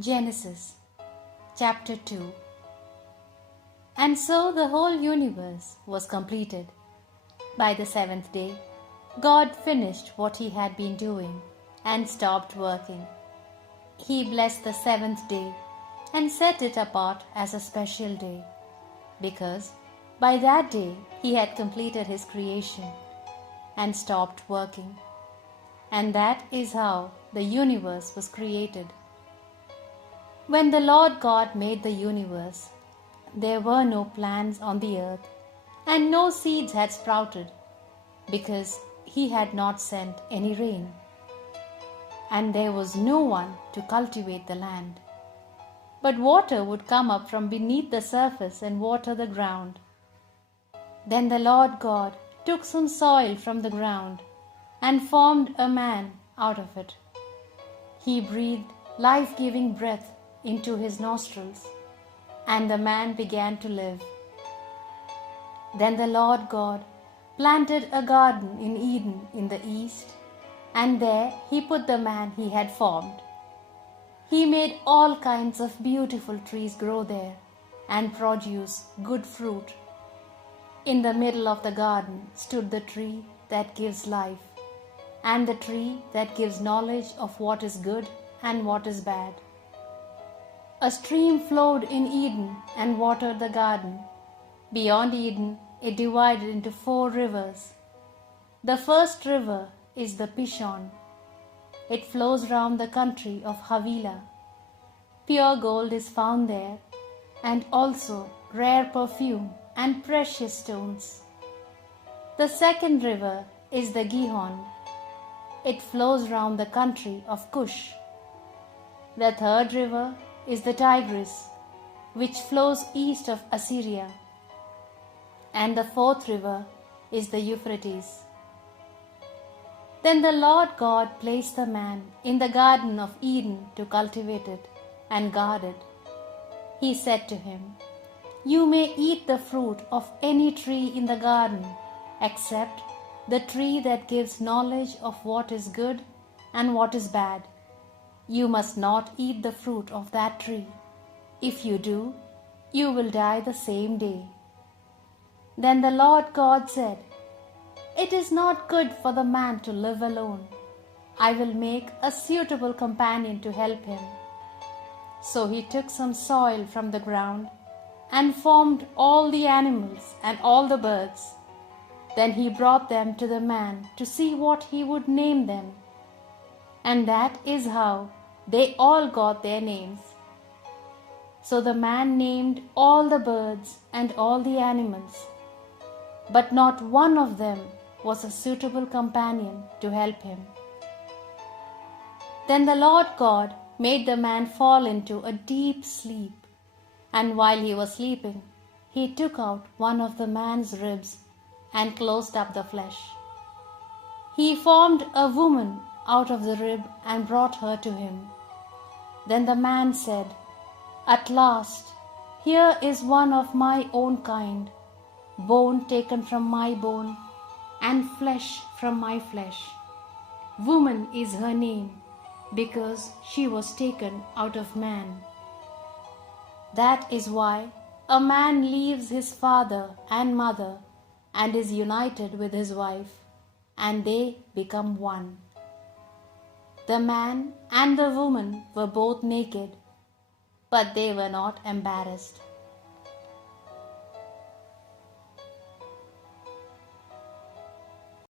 Genesis chapter 2. And so the whole universe was completed. By the seventh day, God finished what he had been doing and stopped working. He blessed the seventh day and set it apart as a special day, because by that day he had completed his creation and stopped working. And that is how the universe was created. When the Lord God made the universe, there were no plants on the earth, and no seeds had sprouted, because he had not sent any rain. And there was no one to cultivate the land. But water would come up from beneath the surface and water the ground. Then the Lord God took some soil from the ground and formed a man out of it. He breathed life-giving breath into his nostrils, and the man began to live. Then the Lord God planted a garden in Eden in the east, and there he put the man he had formed. He made all kinds of beautiful trees grow there and produce good fruit. In the middle of the garden stood the tree that gives life, and the tree that gives knowledge of what is good and what is bad. A stream flowed in Eden and watered the garden. Beyond Eden, it divided into 4 rivers. The first river is the Pishon. It flows round the country of Havilah. Pure gold is found there, and also rare perfume and precious stones. The second river is the Gihon. It flows round the country of Cush. The third river is the Tigris, which flows east of Assyria. And the fourth river is the Euphrates. Then the Lord God placed the man in the garden of Eden to cultivate it and guard it. He said to him, "You may eat the fruit of any tree in the garden, except the tree that gives knowledge of what is good and what is bad. You must not eat the fruit of that tree. If you do, you will die the same day." Then the Lord God said, "It is not good for the man to live alone. I will make a suitable companion to help him." So he took some soil from the ground and formed all the animals and all the birds. Then he brought them to the man to see what he would name them. And that is how they all got their names. So the man named all the birds and all the animals, but not one of them was a suitable companion to help him. Then the Lord God made the man fall into a deep sleep, and while he was sleeping, he took out one of the man's ribs and closed up the flesh. He formed a woman out of the rib and brought her to him. Then the man said, "At last, here is one of my own kind, bone taken from my bone, and flesh from my flesh. Woman is her name, because she was taken out of man. That is why a man leaves his father and mother and is united with his wife, and they become one." The man and the woman were both naked, but they were not embarrassed.